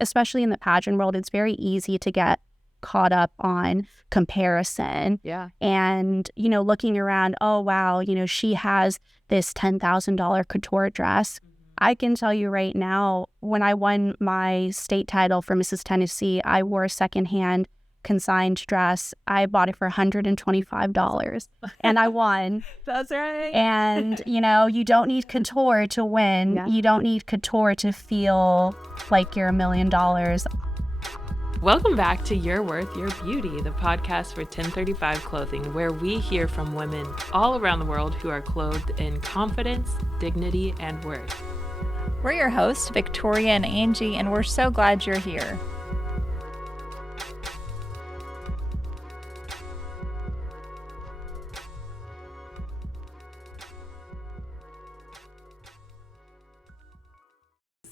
especially in the pageant world, it's very easy to get caught up on comparison. Yeah. And, looking around, oh, wow, she has this $10,000 couture dress. I can tell you right now, when I won my state title for Mrs. Tennessee, I wore a secondhand consigned dress. I bought it for $125 and I won. That's right. And, you don't need couture to win. Yeah. You don't need couture to feel like you're $1 million. Welcome back to Your Worth, Your Beauty, the podcast for 1035 Clothing, where we hear from women all around the world who are clothed in confidence, dignity, and worth. We're your hosts, Victoria and Angie, and we're so glad you're here.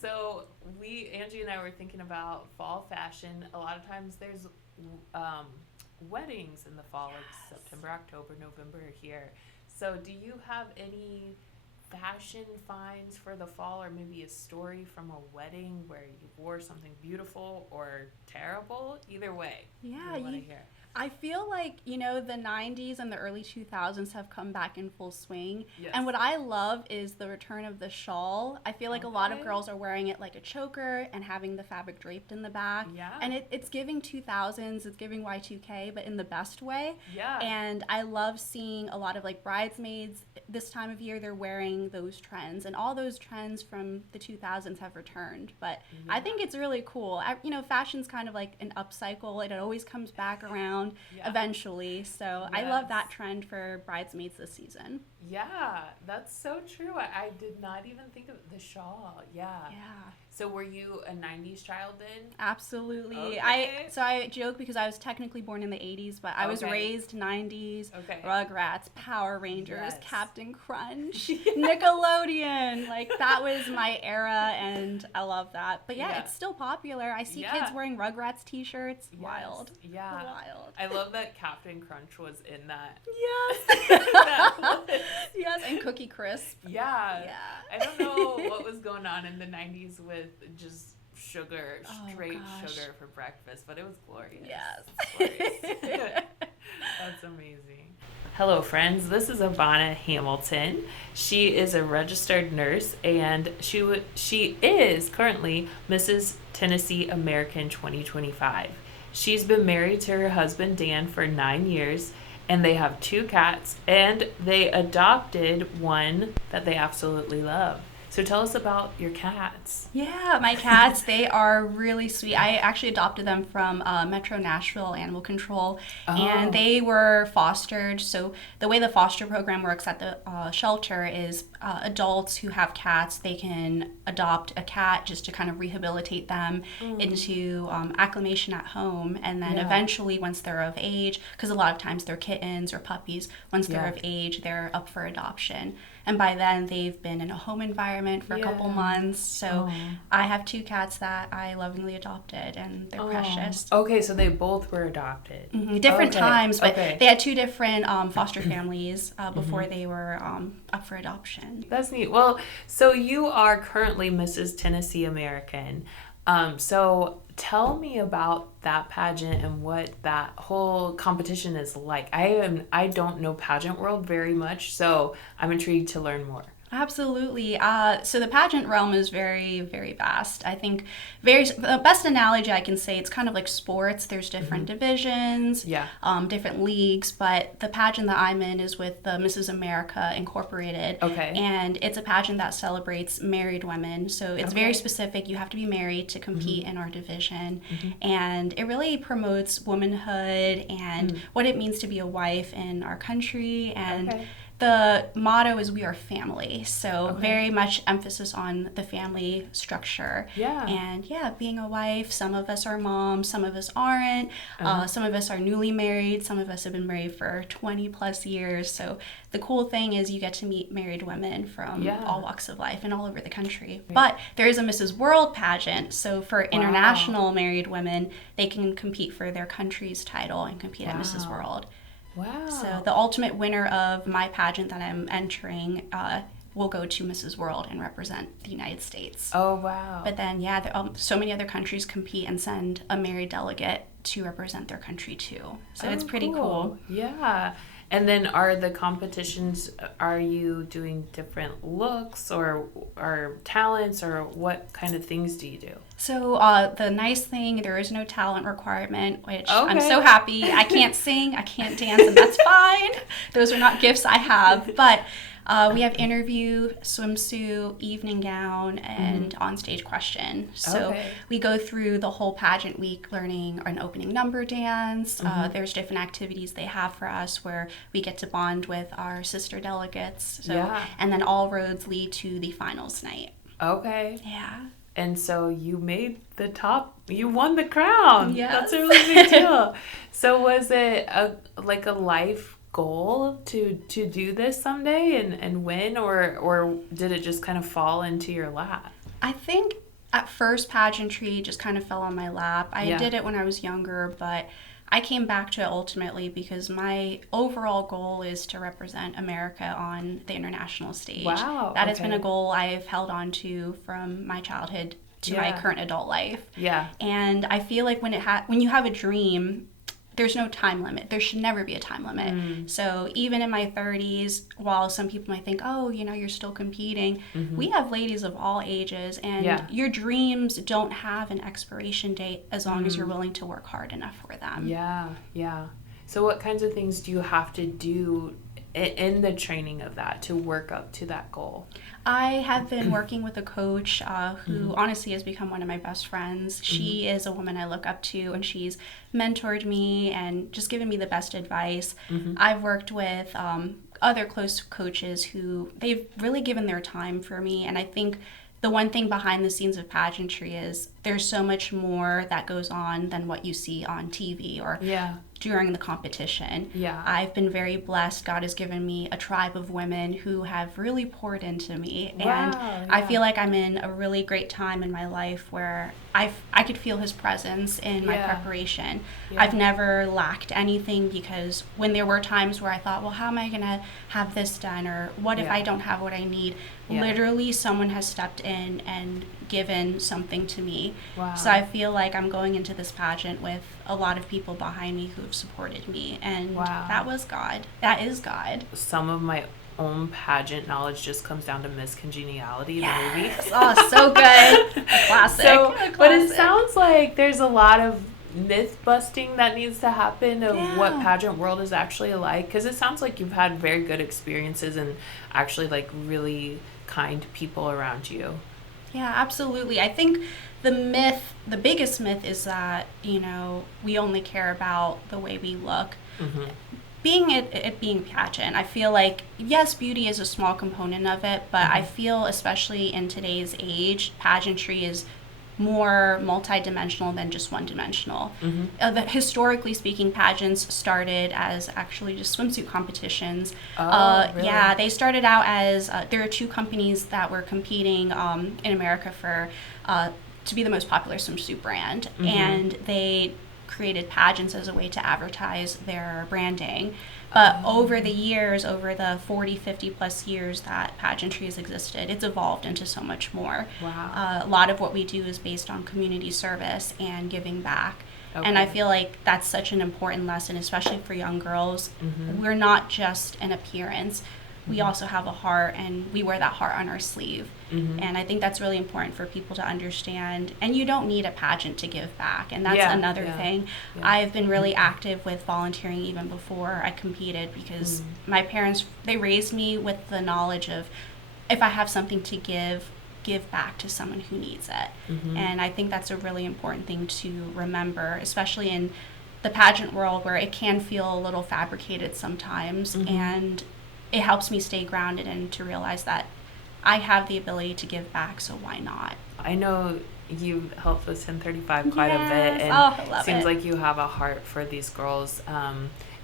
So Angie and I were thinking about fall fashion. A lot of times there's weddings in the fall, like September, October, November here. So do you have any fashion finds for the fall, or maybe a story from a wedding where you wore something beautiful or terrible? Either way. Yeah, we want to hear. I feel like, the 90s and the early 2000s have come back in full swing. Yes. And what I love is the return of the shawl. I feel like a lot of girls are wearing it like a choker and having the fabric draped in the back. Yeah. And it's giving 2000s, it's giving Y2K, but in the best way. Yeah. And I love seeing a lot of like bridesmaids this time of year, they're wearing those trends. And all those trends from the 2000s have returned. But I think it's really cool. Fashion's kind of like an upcycle. It always comes back around. Eventually. So I love that trend for bridesmaids this season. Yeah, that's so true. I did not even think of the shawl. Yeah. So were you a 90s child then? Absolutely. Okay. I joke because I was technically born in the 80s, but I was raised 90s. Okay. Rugrats, Power Rangers, Captain Crunch, Yes. Nickelodeon. Like that was my era and I love that. But it's still popular. I see kids wearing Rugrats t-shirts. Yes. Wild. Yeah. Wild. I love that Captain Crunch was in that. Yes. that list. Yes, and Cookie Crisp. Yeah. I don't know what was going on in the 90s with just sugar, straight sugar for breakfast, but it was glorious. Yes. That's amazing. Hello, friends. This is Ivana Hamilton. She is a registered nurse, and she is currently Mrs. Tennessee American 2025. She's been married to her husband, Dan, for 9 years, and they have 2 cats, and they adopted one that they absolutely love. So tell us about your cats. Yeah, my cats, they are really sweet. I actually adopted them from Metro Nashville Animal Control, and they were fostered. So the way the foster program works at the shelter is adults who have cats, they can adopt a cat just to kind of rehabilitate them into acclimation at home. And then eventually, once they're of age, because a lot of times they're kittens or puppies, once they're of age, they're up for adoption. And by then, they've been in a home environment for a couple months. So I have 2 cats that I lovingly adopted, and they're precious. Okay, so they both were adopted. Different times, but they had 2 different foster families before they were up for adoption. That's neat. Well, so you are currently Mrs. Tennessee American. So tell me about that pageant and what that whole competition is like. I don't know pageant world very much, so I'm intrigued to learn more. Absolutely. So the pageant realm is very, very vast. I think the best analogy I can say, it's kind of like sports. There's different divisions, different leagues, but the pageant that I'm in is with the Mrs. America Incorporated. Okay. And it's a pageant that celebrates married women. So it's very specific. You have to be married to compete in our division. And it really promotes womanhood and what it means to be a wife in our country. And the motto is we are family, so very much emphasis on the family structure. And being a wife, some of us are moms, some of us aren't, some of us are newly married, some of us have been married for 20 plus years. So the cool thing is you get to meet married women from all walks of life and all over the country. But there is a Mrs. World pageant, so for international married women, they can compete for their country's title and compete at Mrs. World. Wow. So the ultimate winner of my pageant that I'm entering will go to Mrs. World and represent the United States. Oh, wow. But then, so many other countries compete and send a married delegate to represent their country too. So it's pretty cool. Yeah. And then are you doing different looks or talents, or what kind of things do you do? So the nice thing, there is no talent requirement, which I'm Okay. so happy. I can't sing, I can't dance, and that's fine. Those are not gifts I have. But we have interview, swimsuit, evening gown, and onstage question. So we go through the whole pageant week learning an opening number dance. There's different activities they have for us where we get to bond with our sister delegates. So, and then all roads lead to the finals night. Okay. Yeah. And so you won the crown. Yes. That's a really big deal. So was it a life goal to do this someday and win, or did it just kind of fall into your lap? I think at first pageantry just kind of fell on my lap. I did it when I was younger, but I came back to it ultimately because my overall goal is to represent America on the international stage. Wow. That has been a goal I've held on to from my childhood to my current adult life. Yeah. And I feel like when you have a dream, there's no time limit. There should never be a time limit. So even in my 30s, while some people might think, oh, you're still competing, we have ladies of all ages, and your dreams don't have an expiration date as long as you're willing to work hard enough for them. Yeah. So what kinds of things do you have to do in the training of that to work up to that goal? I have been working with a coach who honestly has become one of my best friends. She is a woman I look up to, and she's mentored me and just given me the best advice. I've worked with other close coaches who they've really given their time for me, and I think the one thing behind the scenes of pageantry is there's so much more that goes on than what you see on TV or during the competition. I've been very blessed. God has given me a tribe of women who have really poured into me. And I feel like I'm in a really great time in my life where I could feel his presence in my preparation. I've never lacked anything, because when there were times where I thought, well, how am I going to have this done? Or what if I don't have what I need? Literally, someone has stepped in and given something to me. So I feel like I'm going into this pageant with a lot of people behind me who have supported me, and that was God. That is God. Some of my own pageant knowledge just comes down to Miss Congeniality, the movie. Oh, so good. Classic. But it sounds like there's a lot of myth busting that needs to happen of what pageant world is actually like, because it sounds like you've had very good experiences and actually really kind people around you. Yeah, absolutely. I think the biggest myth is that, we only care about the way we look. Being a pageant, I feel like, yes, beauty is a small component of it, but I feel, especially in today's age, pageantry is more multidimensional than just one-dimensional. Historically speaking, pageants started as actually just swimsuit competitions. Really? Yeah, they started out as, there are two companies that were competing in America for to be the most popular swimsuit brand, and they created pageants as a way to advertise their branding. But over the years, over the 40, 50 plus years that pageantry has existed, it's evolved into so much more. A lot of what we do is based on community service and giving back. And I feel like that's such an important lesson, especially for young girls. We're not just an appearance. We also have a heart, and we wear that heart on our sleeve. And I think that's really important for people to understand. And you don't need a pageant to give back. And that's another thing. I've been really active with volunteering even before I competed, because my parents, they raised me with the knowledge of, if I have something to give back to someone who needs it. And I think that's a really important thing to remember, especially in the pageant world where it can feel a little fabricated sometimes. And it helps me stay grounded and to realize that I have the ability to give back, so why not? I know you helped with 1035 quite a bit, and I love seems it. like you have a heart for these girls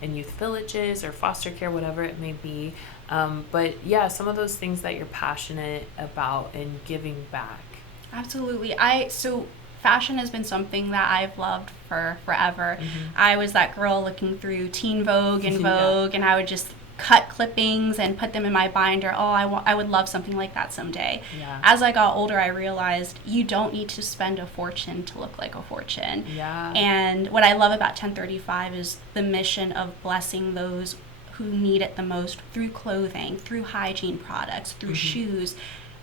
in youth villages or foster care, whatever it may be. But some of those things that you're passionate about and giving back. Absolutely. So fashion has been something that I've loved for forever. I was that girl looking through Teen Vogue and Vogue, and I would just cut clippings and put them in my binder. Oh, I would love something like that someday. Yeah. As I got older, I realized you don't need to spend a fortune to look like a fortune. Yeah. And what I love about 1035 is the mission of blessing those who need it the most through clothing, through hygiene products, through shoes.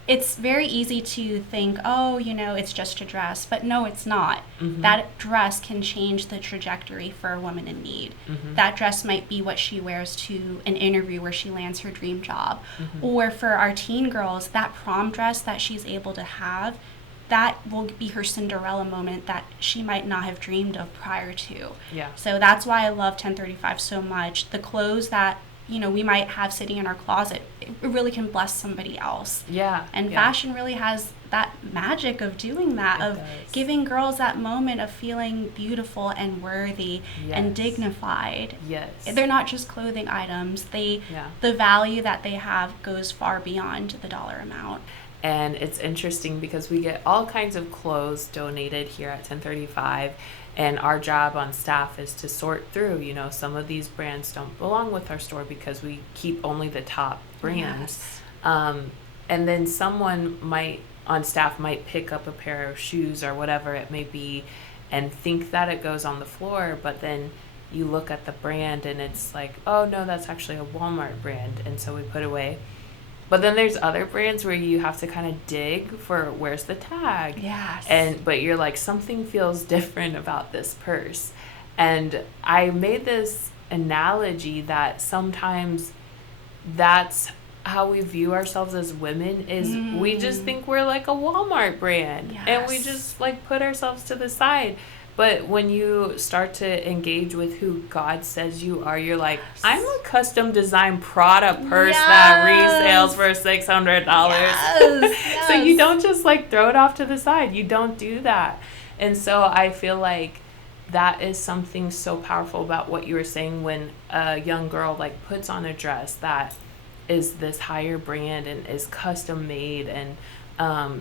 It's very easy to think, oh, it's just a dress. But no, it's not. That dress can change the trajectory for a woman in need. That dress might be what she wears to an interview where she lands her dream job. Or for our teen girls, that prom dress that she's able to have, that will be her Cinderella moment that she might not have dreamed of prior to. Yeah. So that's why I love 1035 so much. The clothes that we might have sitting in our closet, it really can bless somebody else. Yeah. And fashion really has that magic of doing that, of giving girls that moment of feeling beautiful and worthy and dignified. Yes. They're not just clothing items. The value that they have goes far beyond the dollar amount. And it's interesting because we get all kinds of clothes donated here at 1035. And our job on staff is to sort through, some of these brands don't belong with our store because we keep only the top brands. Yes. And then someone on staff might pick up a pair of shoes or whatever it may be and think that it goes on the floor, but then you look at the brand and it's like, oh no, that's actually a Walmart brand. And so we put it away. But then there's other brands where you have to kind of dig for where's the tag. Yes. But you're like, something feels different about this purse. And I made this analogy that sometimes that's how we view ourselves as women is we just think we're like a Walmart brand. Yes. And we just like put ourselves to the side. But when you start to engage with who God says you are, you're like, I'm a custom design Prada purse that resales for $600. Yes. So you don't just like throw it off to the side. You don't do that. And so I feel like that is something so powerful about what you were saying when a young girl like puts on a dress that is this higher brand and is custom made. And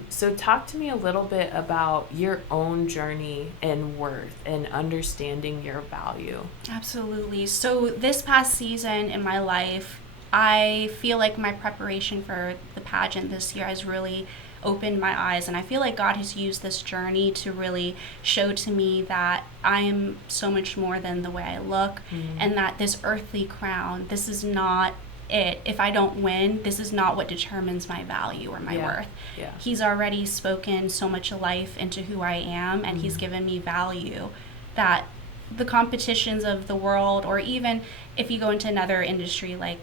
so talk to me a little bit about your own journey and worth and understanding your value. Absolutely. So this past season in my life, I feel like my preparation for the pageant this year has really opened my eyes, and I feel like God has used this journey to really show to me that I am so much more than the way I look, and that this earthly crown, this is not it. If I don't win, this is not what determines my value or my worth. Yeah. He's already spoken so much life into who I am, and he's given me value that the competitions of the world, or even if you go into another industry like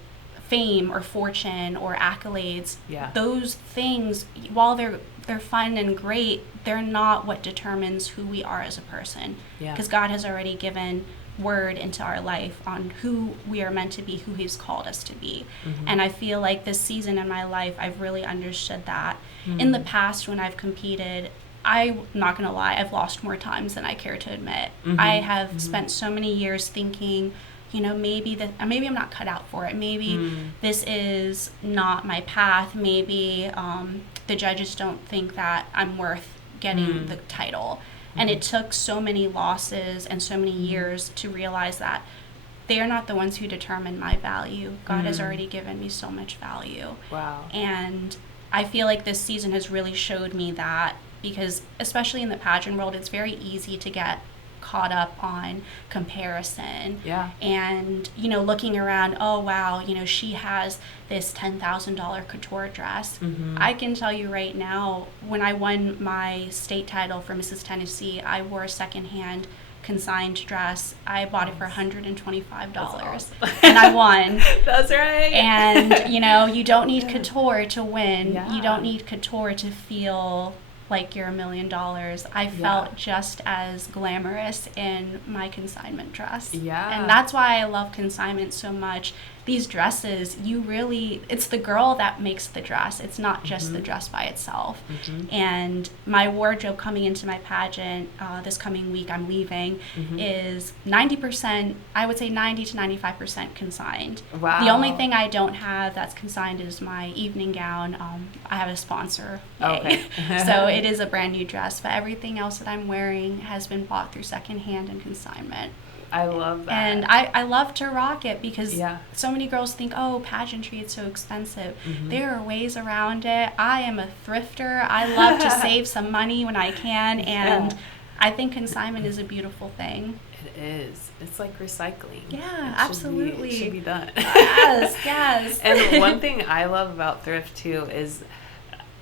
fame or fortune or accolades, those things, while they're fun and great, they're not what determines who we are as a person. Because God has already given word into our life on who we are meant to be, who he's called us to be. And I feel like this season in my life, I've really understood that. In the past, when I've competed, I'm not going to lie, I've lost more times than I care to admit. I have spent so many years thinking, maybe I'm not cut out for it. Maybe this is not my path. Maybe the judges don't think that I'm worth getting the title. And it took so many losses and so many years to realize that they are not the ones who determine my value. God has already given me so much value. Wow. And I feel like this season has really showed me that, because especially in the pageant world, it's very easy to get caught up on comparison. And looking around, oh wow, she has this $10,000 couture dress. I can tell you right now, when I won my state title for Mrs. Tennessee, I wore a secondhand consigned dress. I bought it for $125. Awesome. And I won. That's right. And you don't need couture to win. You don't need couture to feel like you're $1 million. I felt just as glamorous in my consignment dress. And that's why I love consignment so much. These dresses, it's the girl that makes the dress. It's not just the dress by itself. And my wardrobe coming into my pageant this coming week, I'm leaving, is 90%, I would say 90 to 95% consigned. Wow. The only thing I don't have that's consigned is my evening gown. I have a sponsor. Okay. So it is a brand new dress, but everything else that I'm wearing has been bought through secondhand and consignment. I love that. And I love to rock it because Yeah. so many girls think, oh, pageantry, it's so expensive. Mm-hmm. There are ways around it. I am a thrifter. I love to save some money when I can, and I think consignment is a beautiful thing. It is. It's like recycling. Yeah, absolutely. It should be done. Yes, yes. And one thing I love about thrift too is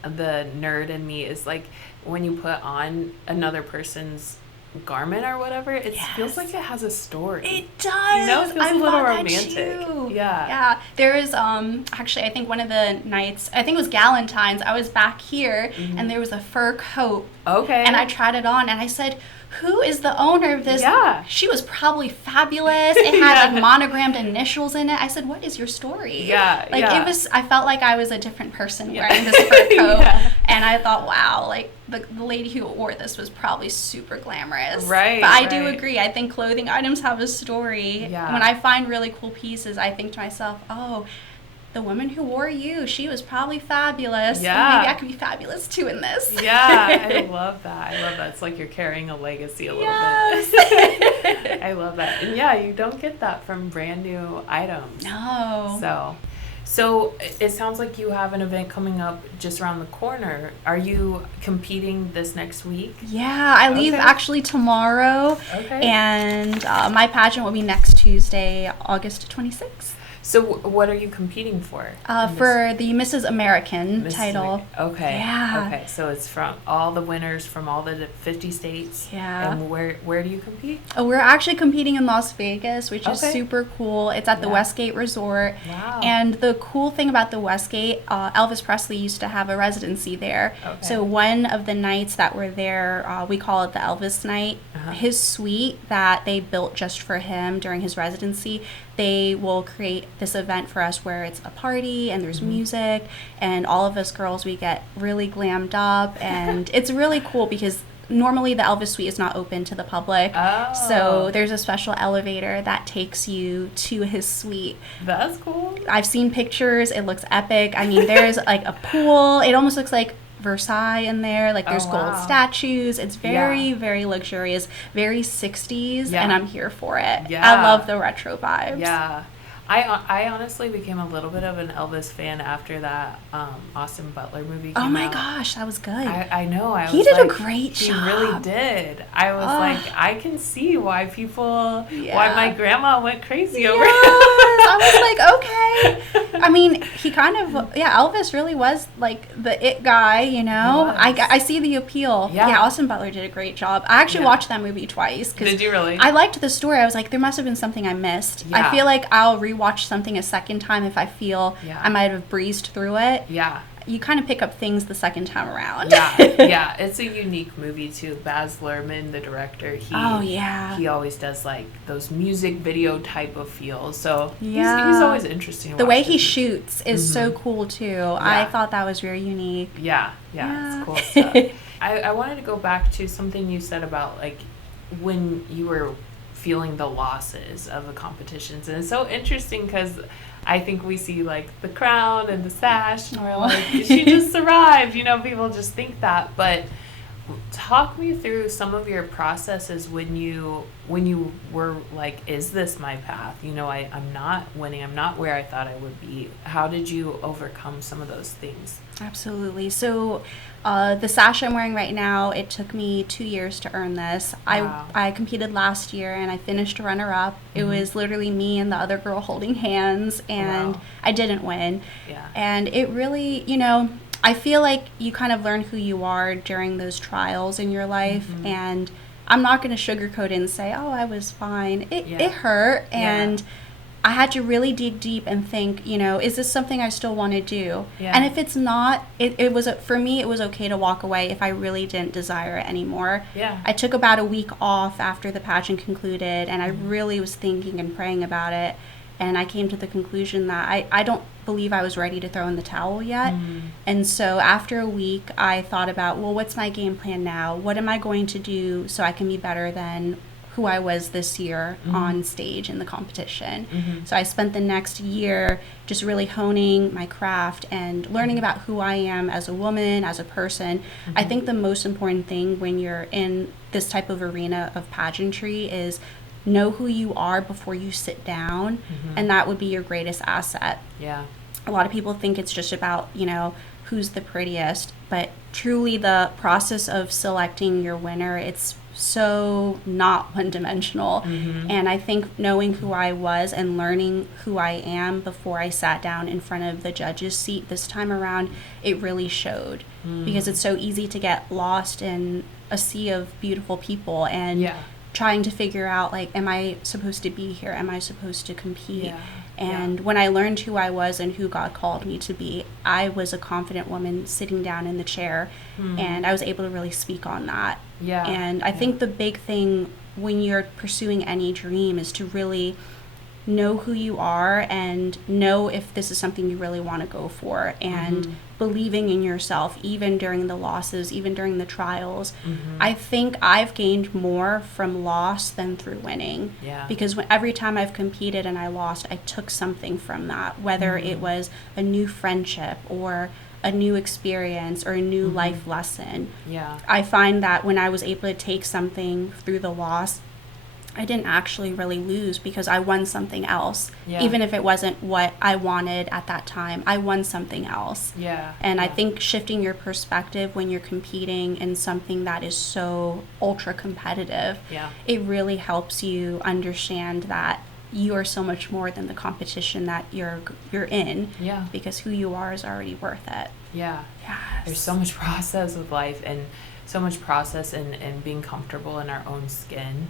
the nerd in me is like when you put on another person's garment or whatever, it feels like it has a story. It does. You know, it feels a little romantic. Too. Yeah. Yeah. There is actually, I think one of the nights, I think it was Galentine's, I was back here and there was a fur coat. Okay. And I tried it on and I said, who is the owner of this? Yeah. She was probably fabulous. It had like monogrammed initials in it. I said, what is your story? Yeah. Like yeah. it was, I felt like I was a different person wearing this fur coat. And I thought, wow, like the lady who wore this was probably super glamorous. Right. But I do agree. I think clothing items have a story. Yeah. When I find really cool pieces, I think to myself, oh, the woman who wore you, she was probably fabulous. Yeah. Maybe I could be fabulous too in this. Yeah, I love that. I love that. It's like you're carrying a legacy a little Yes. bit. I love that. And yeah, you don't get that from brand new items. No. So it sounds like you have an event coming up just around the corner. Are you competing this next week? Yeah, I leave actually tomorrow. Okay. And my pageant will be next Tuesday, August 26th. So what are you competing for? For the Mrs. American title. Okay. Yeah. Okay. So it's from all the winners from all the 50 states. Yeah. And where do you compete? Oh, we're actually competing in Las Vegas, which is Okay. super cool. It's at the Westgate Resort. Wow. And the cool thing about the Westgate, Elvis Presley used to have a residency there. Okay. So one of the nights that were there, we call it the Elvis night. His suite that they built just for him during his residency, they will create this event for us where it's a party and there's music, and all of us girls, we get really glammed up, and it's really cool because normally the Elvis suite is not open to the public. Oh. So there's a special elevator that takes you to his suite. That's cool. I've seen pictures. It looks epic. I mean, there's like a pool. It almost looks like Versailles in there. Like there's gold statues. It's very, very luxurious, very 60s, and I'm here for it. Yeah. I love the retro vibes. Yeah. I honestly became a little bit of an Elvis fan after that Austin Butler movie came Oh my out. gosh, that was good. I know. He did a great He job. really did. I was like, I can see why why my grandma went crazy over him. I was like, okay. I mean, he kind of, Elvis really was like the it guy, you know? I see the appeal. Yeah, Austin Butler did a great job. I actually watched that movie twice. Did you really? I liked the story. I was like, there must have been something I missed. Yeah. I feel like I'll rewatch something a second time if I feel I might have breezed through it. Yeah. You kind of pick up things the second time around. Yeah. It's a unique movie too. Baz Luhrmann, the director, he always does like those music video type of feels. So he's always interesting. The way he shoots is so cool too. I thought that was very unique. Yeah, it's cool stuff. I wanted to go back to something you said about like when you were feeling the losses of the competitions, and it's so interesting because I think we see like the crown and the sash and we're like, she just survived, you know, people just think that. But talk me through some of your processes when you were like, is this my path, you know, I'm not winning, I'm not where I thought I would be. How did you overcome some of those things? Absolutely. So the sash I'm wearing right now, it took me 2 years to earn this. Wow. I competed last year and I finished runner-up. It was literally me and the other girl holding hands, and I didn't win. Yeah. And it really, you know, I feel like you kind of learn who you are during those trials in your life, and I'm not going to sugarcoat it and say, oh, I was fine. It hurt, and I had to really dig deep and think, you know, is this something I still want to do? Yeah. And if it's not, it was, for me, it was okay to walk away if I really didn't desire it anymore. Yeah. I took about a week off after the pageant concluded, and I really was thinking and praying about it. And I came to the conclusion that I don't believe I was ready to throw in the towel yet. And so after a week, I thought about, well, what's my game plan now? What am I going to do so I can be better than who I was this year on stage in the competition? So I spent the next year just really honing my craft and learning about who I am as a woman, as a person. I think the most important thing when you're in this type of arena of pageantry is know who you are before you sit down, and that would be your greatest asset. Yeah. A lot of people think it's just about, who's the prettiest, but truly the process of selecting your winner, it's so not one-dimensional. And I think knowing who I was and learning who I am before I sat down in front of the judge's seat this time around, it really showed. Because it's so easy to get lost in a sea of beautiful people and trying to figure out, like, am I supposed to be here? Am I supposed to compete? And when I learned who I was and who God called me to be, I was a confident woman sitting down in the chair, and I was able to really speak on that. And I think the big thing when you're pursuing any dream is to really know who you are and know if this is something you really want to go for, and believing in yourself even during the losses, even during the trials. I think I've gained more from loss than through winning, because every time I've competed and I lost, I took something from that, whether it was a new friendship or a new experience or a new life lesson. I find that when I was able to take something through the loss, I didn't actually really lose, because I won something else. Even if it wasn't what I wanted at that time, I won something else. And I think shifting your perspective when you're competing in something that is so ultra competitive, it really helps you understand that you are so much more than the competition that you're in. Because who you are is already worth it. There's so much process with life, and so much process in being comfortable in our own skin.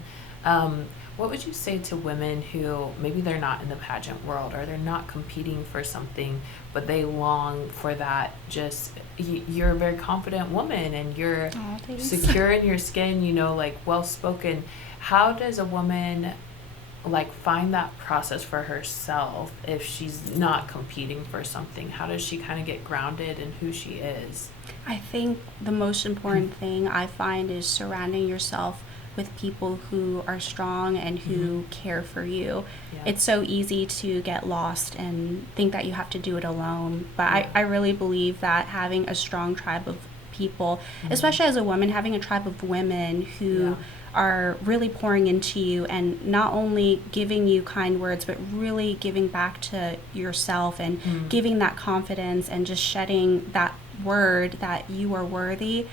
What would you say to women who maybe they're not in the pageant world, or they're not competing for something, but they long for that? Just, you're a very confident woman, and you're secure in your skin, like well-spoken. How does a woman like find that process for herself if she's not competing for something? How does she kind of get grounded in who she is? I think the most important thing I find is surrounding yourself with people who are strong and who care for you. It's so easy to get lost and think that you have to do it alone, but I really believe that having a strong tribe of people, especially as a woman, having a tribe of women who are really pouring into you and not only giving you kind words, but really giving back to yourself and giving that confidence and just shedding that word that you are worthy.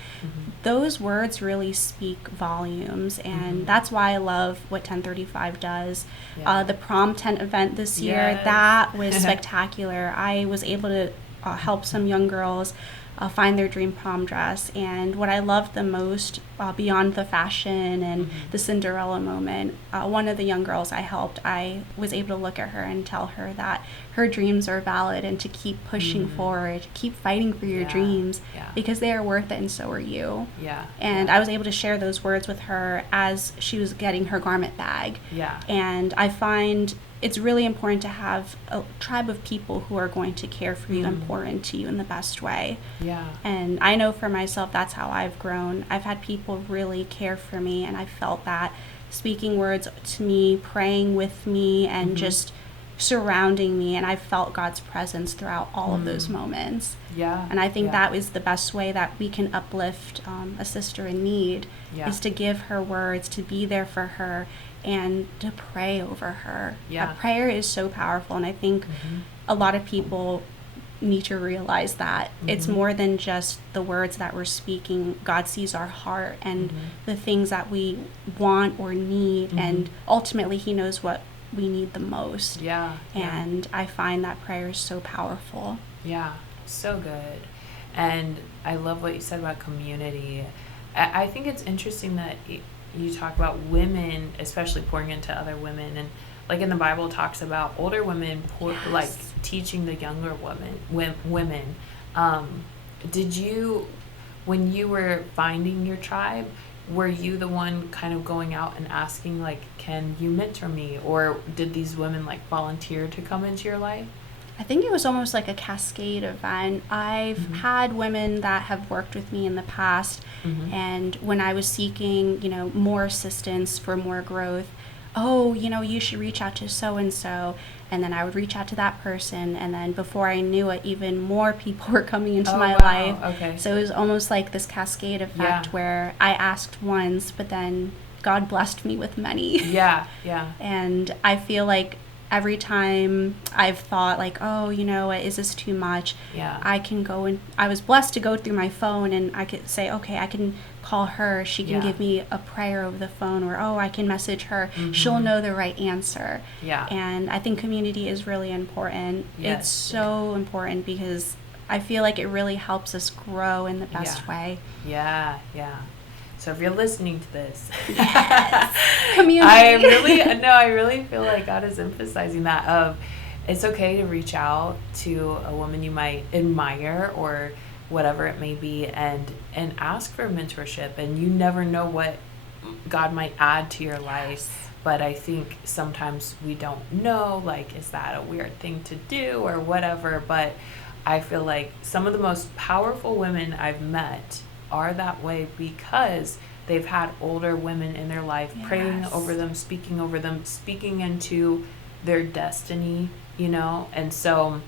Those words really speak volumes, and that's why I love what 1035 does. The prom tent event this year, that was spectacular. I was able to help some young girls find their dream prom dress, and what I loved the most, beyond the fashion and the Cinderella moment, one of the young girls I helped, I was able to look at her and tell her that her dreams are valid and to keep pushing forward, keep fighting for your dreams, because they are worth it and so are you. And I was able to share those words with her as she was getting her garment bag. And I find it's really important to have a tribe of people who are going to care for you and pour into you in the best way. And I know for myself, that's how I've grown. I've had people really care for me, and I felt that speaking words to me, praying with me, and just surrounding me, and I felt God's presence throughout all of those moments. And I think that is the best way that we can uplift a sister in need, is to give her words, to be there for her, and to pray over her. Prayer is so powerful, and I think a lot of people need to realize that it's more than just the words that we're speaking. God sees our heart and the things that we want or need, and ultimately He knows what we need the most. And I find that prayer is so powerful. So good. And I love what you said about community. I think it's interesting that you talk about women, especially pouring into other women, and like in the Bible it talks about older women like teaching the younger women. Did you, when you were finding your tribe, were you the one kind of going out and asking, like, can you mentor me, or did these women like volunteer to come into your life? I think it was almost like a cascade event. I've had women that have worked with me in the past, and when I was seeking, more assistance for more growth, you should reach out to so-and-so, and then I would reach out to that person, and then before I knew it, even more people were coming into my life. So it was almost like this cascade effect where I asked once, but then God blessed me with many. Yeah. And I feel like every time I've thought like, oh, you know what, is this too much? Yeah. I can go and I was blessed to go through my phone and I could say, okay, I can call her. She can give me a prayer over the phone, or, oh, I can message her. She'll know the right answer. Yeah. And I think community is really important. Yes. It's so important because I feel like it really helps us grow in the best way. Yeah. So if you're listening to this, Community. I really feel like God is emphasizing that of it's okay to reach out to a woman you might admire or whatever it may be, and ask for mentorship. And you never know what God might add to your life. But I think sometimes we don't know, like, is that a weird thing to do or whatever? But I feel like some of the most powerful women I've met are that way because they've had older women in their life praying over them, speaking into their destiny, you know? And so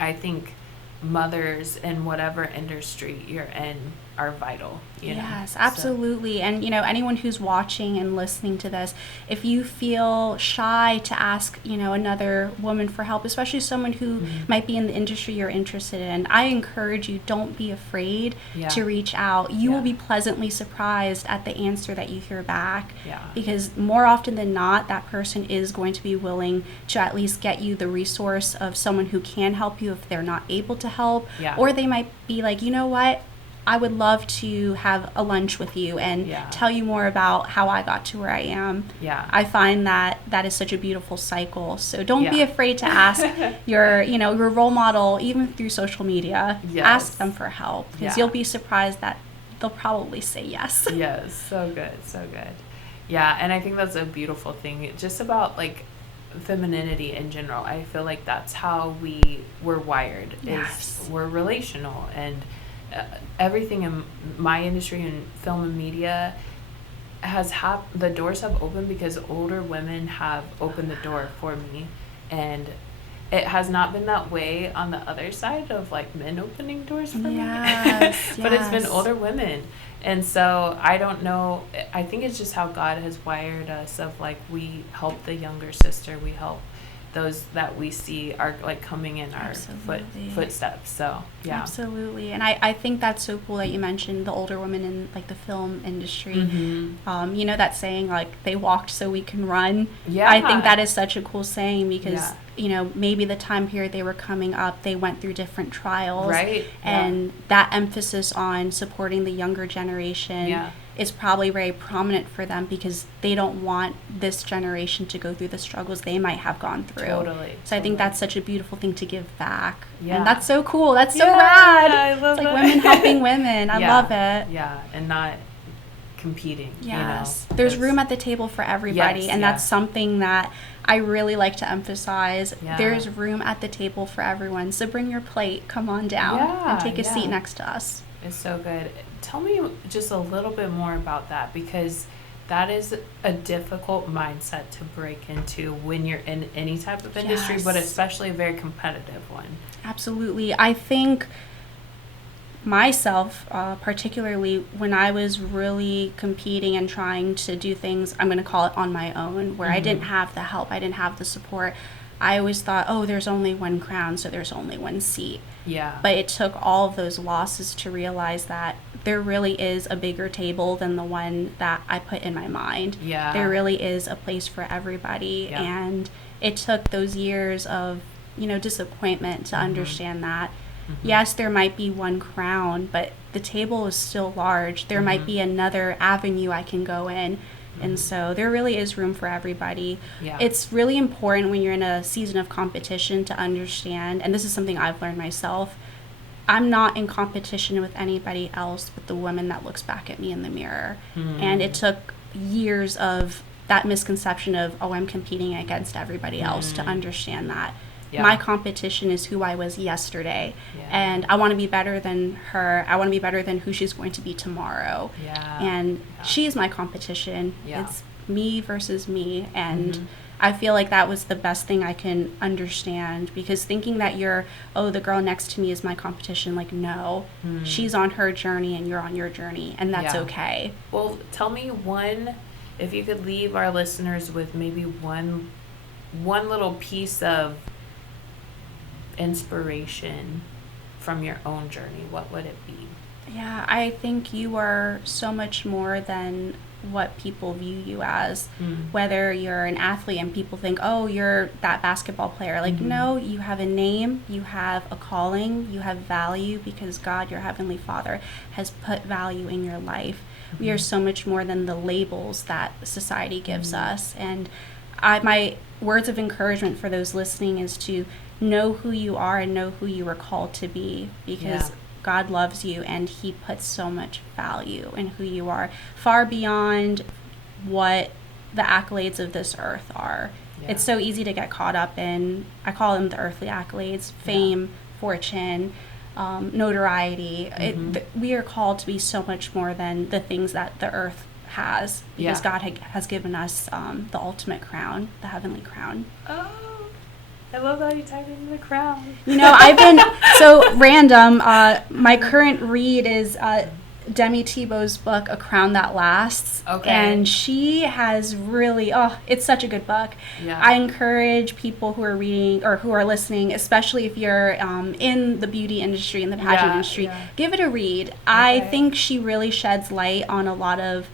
I think mothers in whatever industry you're in are vital, you know? Yes, absolutely. So. And, you know, anyone who's watching and listening to this, if you feel shy to ask, you know, another woman for help, especially someone who might be in the industry you're interested in, I encourage you, don't be afraid to reach out. You will be pleasantly surprised at the answer that you hear back. Because more often than not, that person is going to be willing to at least get you the resource of someone who can help you if they're not able to help. Or they might be like, you know what? I would love to have a lunch with you and tell you more about how I got to where I am. I find that is such a beautiful cycle. So don't be afraid to ask your role model, even through social media. Ask them for help, because you'll be surprised that they'll probably say yes. Yes, so good. Yeah, and I think that's a beautiful thing. Just about like femininity in general. I feel like that's how we're wired. Is we're relational, and everything in my industry in film and media has the doors have opened because older women have opened the door for me, and it has not been that way on the other side of like men opening doors for me. But it's been older women. And so I don't know, I think it's just how God has wired us of like we help the younger sister, we help those that we see are like coming in our footsteps. So absolutely. And I think that's so cool that you mentioned the older women in like the film industry. You know that saying, like, they walked so we can run. I think that is such a cool saying because you know, maybe the time period they were coming up, they went through different trials, and that emphasis on supporting the younger generation is probably very prominent for them because they don't want this generation to go through the struggles they might have gone through. So I think that's such a beautiful thing to give back. And that's so cool. That's so rad. I love it's like women helping women. I love it. And not competing. Yes. You know? There's room at the table for everybody, and that's something that I really like to emphasize. There's room at the table for everyone. So bring your plate, come on down, and take a seat next to us. It's so good. Tell me just a little bit more about that, because that is a difficult mindset to break into when you're in any type of industry, but especially a very competitive one. Absolutely. I think myself, particularly when I was really competing and trying to do things, I'm going to call it on my own, where I didn't have the help, I didn't have the support, I always thought, oh, there's only one crown, so there's only one seat. But it took all of those losses to realize that there really is a bigger table than the one that I put in my mind. There really is a place for everybody. And it took those years of, you know, disappointment to understand that. Yes, there might be one crown, but the table is still large. There might be another avenue I can go in. And so there really is room for everybody. It's really important when you're in a season of competition to understand, and this is something I've learned myself, I'm not in competition with anybody else but the woman that looks back at me in the mirror. And it took years of that misconception of, oh, I'm competing against everybody else to understand that. My competition is who I was yesterday, and I want to be better than her. I want to be better than who she's going to be tomorrow. And she's my competition. It's me versus me, and I feel like that was the best thing I can understand, because thinking that the girl next to me is my competition, like, no, she's on her journey and you're on your journey, and that's okay. Well, tell me if you could leave our listeners with maybe one little piece of inspiration from your own journey, what would it be? Yeah, I think you are so much more than what people view you as. Whether you're an athlete and people think, oh, you're that basketball player. Like, no, you have a name, you have a calling, you have value because God, your Heavenly Father, has put value in your life. We are so much more than the labels that society gives us. And my words of encouragement for those listening is to know who you are and know who you were called to be, because God loves you and He puts so much value in who you are, far beyond what the accolades of this earth are. It's so easy to get caught up in, I call them the earthly accolades, fame, fortune, notoriety. We are called to be so much more than the things that the earth has, because God has given us the ultimate crown, the heavenly crown. Oh, I love how you tied it into the crown. You know, I've been so random. My current read is Demi Tebow's book, A Crown That Lasts. Okay. And she has really, it's such a good book. Yeah. I encourage people who are reading or who are listening, especially if you're in the beauty industry, in the pageant industry, give it a read. Okay. I think she really sheds light on a lot of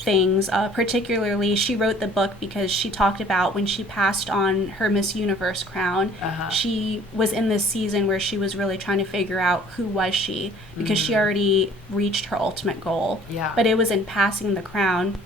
things. Particularly, she wrote the book because she talked about when she passed on her Miss Universe crown. She was in this season where she was really trying to figure out who was she, because she already reached her ultimate goal. But it was in passing the crown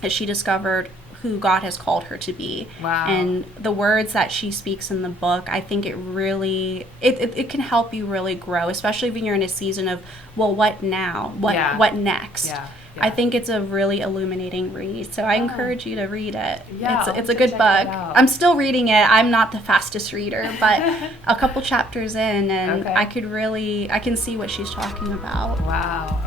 that she discovered who God has called her to be. And the words that she speaks in the book, I think it really it can help you really grow, especially when you're in a season of, well, what now? What next? I think it's a really illuminating read, so I encourage you to read it. It's a good book. I'm still reading it. I'm not the fastest reader, but a couple chapters in, and I can see what she's talking about. Wow.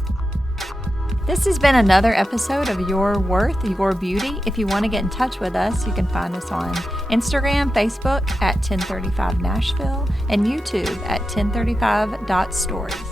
This has been another episode of Your Worth, Your Beauty. If you want to get in touch with us, you can find us on Instagram, Facebook at 1035 Nashville, and YouTube at 1035.stories.